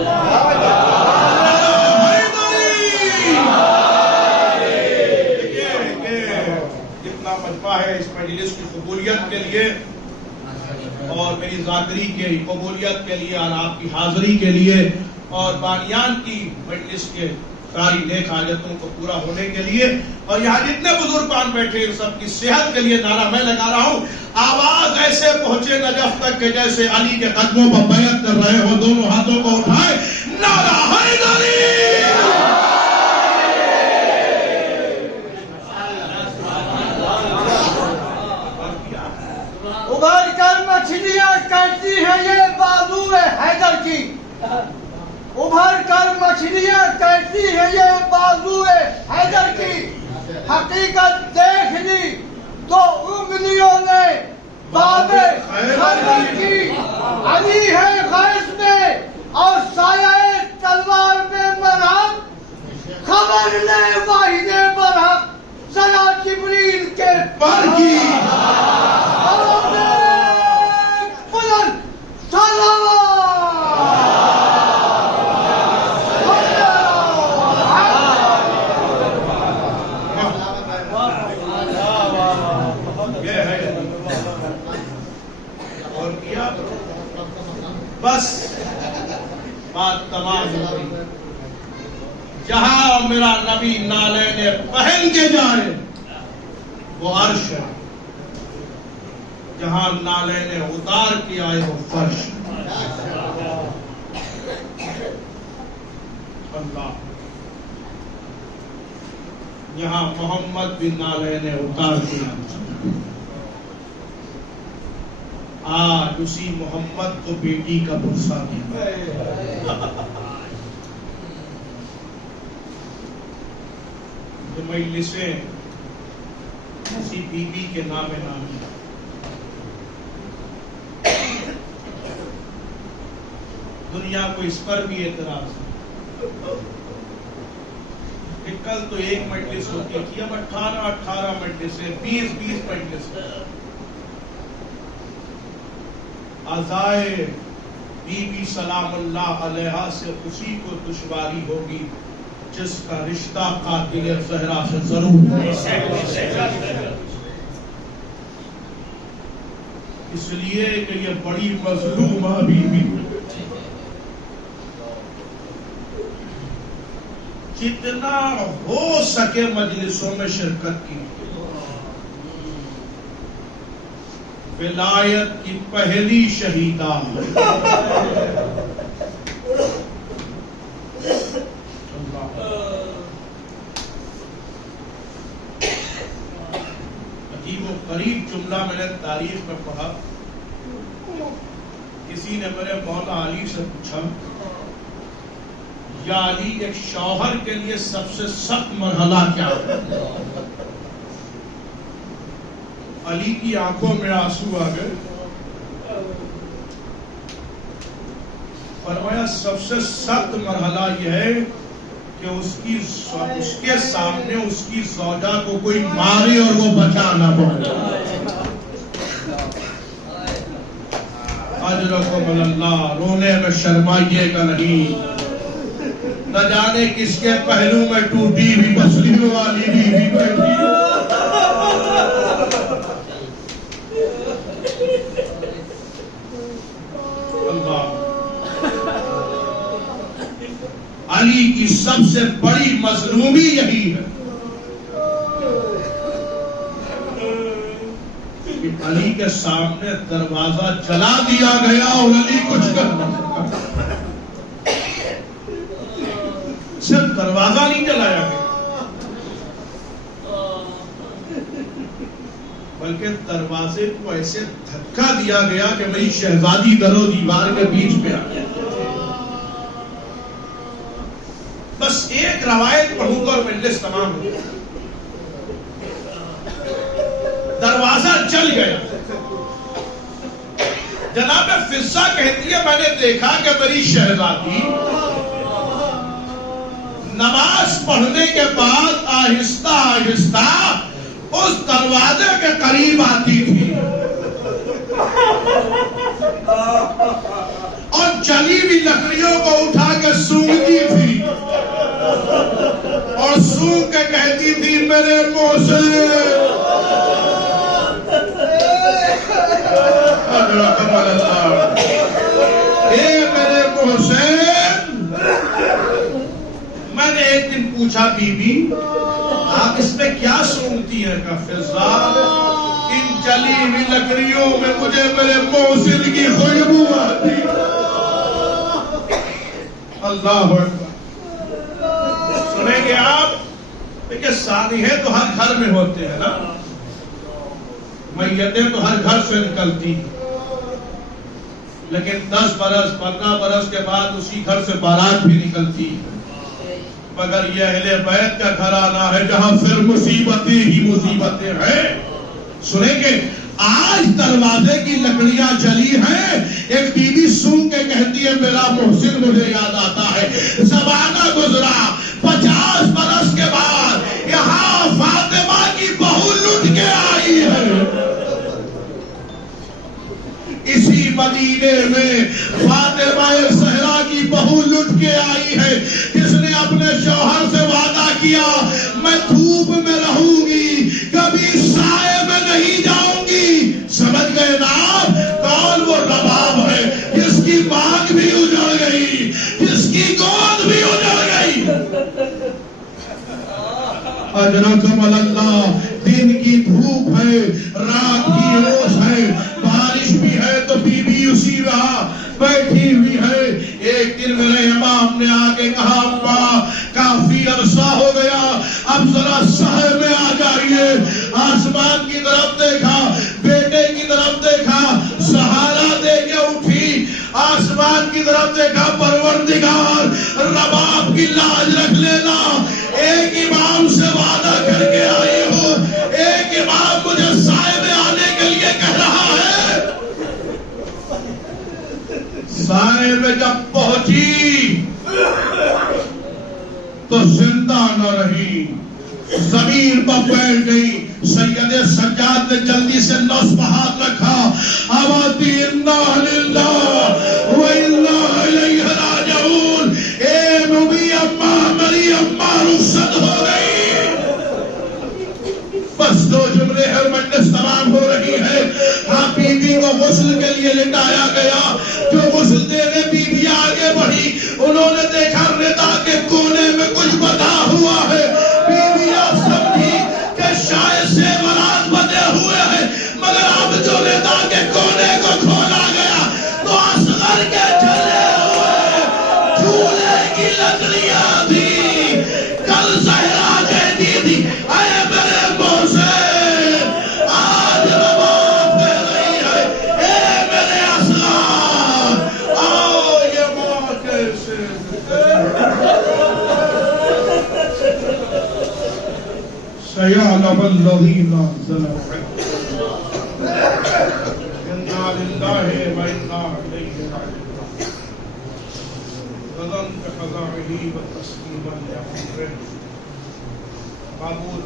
جتنا مجمع ہے اس مجلس کی قبولیت کے لیے اور میری ذاکری کی قبولیت کے لیے اور آپ کی حاضری کے لیے اور بانیان کی مجلس کے ساری نیک حاجتوں کو پورا ہونے کے لیے اور یہاں جتنے بزرگان بیٹھے ان سب کی صحت کے لیے نعرہ میں لگا رہا ہوں۔ آواز ایسے پہنچے نجف تک کہ جیسے علی کے قدموں پر بیعت کر رہے ہو، دونوں ہاتھوں کو اٹھائے، نعرہ حیدری۔ ابھر کر مچھلیاں کرتی ہے یہ بازو حیدر کی، ابھر کر مچھلیاں کرتی ہے یہ بازو حیدر کی، حقیقت دیکھ لی تو انگلیوں نے باب خیبر کی، علی ہے غیث میں اور سایہ تلوار میں مرہم، خبر لے واحد برحق ذرا جبریل کے پر کی، بس بات تمام ہو گئی۔ جہاں میرا نبی نالین پہن کے جائے وہ عرش ہے، جہاں نالین اتار کے آئے وہ فرش۔ اللہ، یہاں محمد بھی نالین اتار کے آئے، آج اسی محمد کو بیٹی کا بھروسہ دیا۔ جو مجلسیں کسی بی بی کے نام نامی، دنیا کو اس پر بھی اعتراض ہے کہ کل تو ایک مجلس ہوتی تھی، اب 18 مجلسیں، 20 مجلسیں۔ عزائے بی بی سلام اللہ علیہا سے اسی کو دشواری ہوگی جس کا رشتہ قاتل زہرا سے ضرور ہے، اس لیے کہ یہ بڑی مظلومہ بی بی، جتنا ہو سکے مجلسوں میں شرکت کی، ولایت کی پہلی شہیدہ عجیب و غریب جملہ میں نے تاریخ میں پڑھا۔ کسی نے میرے مولا علی سے پوچھا، یا علی ایک شوہر کے لیے سب سے سخت مرحلہ کیا ہے؟ علی کی آنکھوں میں آنسو آ گئے، فرمایا سب سے سخت مرحلہ یہ ہے کہ اس کے سامنے اس کی زوجہ کو کوئی مارے اور وہ بچا نہ پائے۔ اجرکم اللہ، رونے میں شرمائیے گا نہیں، نہ جانے کس کے پہلو میں ٹوٹی بھی بسلی والی بھی بیٹھی۔ علی کی سب سے بڑی مظلومی یہی ہے کہ علی کے سامنے دروازہ جلا دیا گیا اور علی کچھ کر نہ سکا، صرف دروازہ نہیں جلایا گیا بلکہ دروازے کو ایسے دھکا دیا گیا کہ میری شہزادی در و دیوار کے بیچ میں آ گیا۔ بس ایک روایت اور مجلس تمام ہو گئی. دروازہ چل گیا. جناب فضہ کہتی ہے میں نے دیکھا کہ میری شہزادی نماز پڑھنے کے بعد آہستہ آہستہ اس دروازے کے قریب آتی تھی اور جلی ہوئی لکڑیوں کو اٹھا کے سونگتی تھی اور سونگ کے کہتی تھی میرے محسن اے میرے محسن. میں نے ایک دن پوچھا بی بی آپ اس میں کیا سونگتی ہیں؟ کہ فضہ ان جلی ہوئی لکڑیوں میں مجھے میرے محسن کی خوشبو آتی. اللہ اکبر. سنیں گے آپ دیکھیں سانحے تو ہر گھر میں ہوتے ہیں نا, میتیں تو ہر گھر سے نکلتی ہیں, لیکن 10 برس 15 برس کے بعد اسی گھر سے بارات بھی نکلتی ہے. مگر یہ اہل بیت کا گھرانہ ہے جہاں پھر مصیبتیں ہی مصیبتیں ہیں. سنیں گے آج دروازے کی لکڑیاں جلی ہیں. ایک بی بی سون کے کہتی ہے میرا محسن مجھے یاد آتا ہے. زمانہ گزرا 50 برس کے بعد یہاں فاطمہ کی بہو لٹ کے آئی ہے. اسی مدینے میں فاطمہ زہرا کی بہو لٹ کے آئی ہے جس نے اپنے شوہر سے وعدہ کیا میں دھوپ میں رہوں گی کبھی سائے میں نہیں جاؤں گی. سمجھ گئے نا کون وہ رباب ہے جس کی مانگ بھی اجڑ گئی, جس کی گود بھی اجڑ گئی. اجرکم اللہ. دن کی دھوپ ہے, رات کی اوس ہے, بارش بھی ہے تو بی بی اسی رہا بیٹھی ہوئی ہے. ایک دن میرے امام نے آگے کہا ابا کافی عرصہ ہو گیا اب ذرا سائے میں آ جائیے. آسمان کی طرف دیکھا, بیٹے کی طرف دیکھا, سہارا دے کے اٹھی. آسمان کی طرف دیکھا, پروردگار رباب کی لاج رکھ لینا. ایک امام سے وعدہ کر کے آئی ہو, ایک امام مجھے سائے میں آنے کے لیے کہہ رہا ہے. سائے میں جب پہنچی تو زندہ نہ رہی, زمین پر بیٹھ گئی. سید سجاد نے جلدی سے نصب ہاتھ رکھا, آواتی انا للہ و انا الیہ راجعون. اے نبی اما میری اما رخصت ہو گئی. بس 2 جملے ہے, مجلس تمام ہو رہی ہے. ہاں بی بی کو غسل کے لیے لٹایا گیا. جو غسل دینے بی بی آگے بڑھی, انہوں نے دیکھا ردا کے کونے میں کچھ بندھا ہوا ہے. بی بی آپ سمجھی کہ شاید زیورات بندھے ہوئے ہیں, مگر اب جو ردا کے کونے کو کھولا گیا تو اصغر کے جلے ہوئے جھولے کی لکڑیاں تھی. کل زہرا کہتی تھی اے میرے محسن آج رباب کہہ رہی ہے اے میرے اصغر آؤ یہ موقع سے. سيعلم الذين ظلموا إنا لله وإنا إليه راجعون. غضن بقضائه وتسليما لأمره. معبود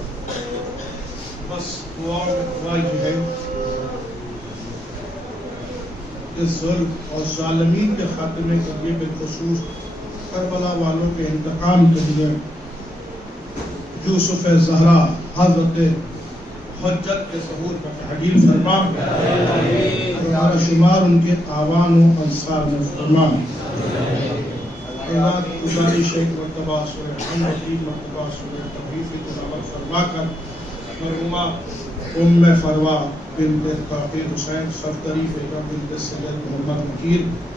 بس دعا یہ ہے کہ ظلم اور ظالمین کے خاتمے کے لیے بالخصوص کربلا والوں کے انتقام کے لیے یوسف زہرا حضرت حجت کے ظہور کا تعجیل فرما, ہمارا شمار ان کے اعوان و انصار میں فرما. اعلان گزارش ایک مرتبہ سورہ محمد, 3 مرتبہ سورہ توحید کی تلاوت فرما کر مرحومہ ام فروا بنت طاہر حسین صفدری بیگم بنت سید محمد مکیر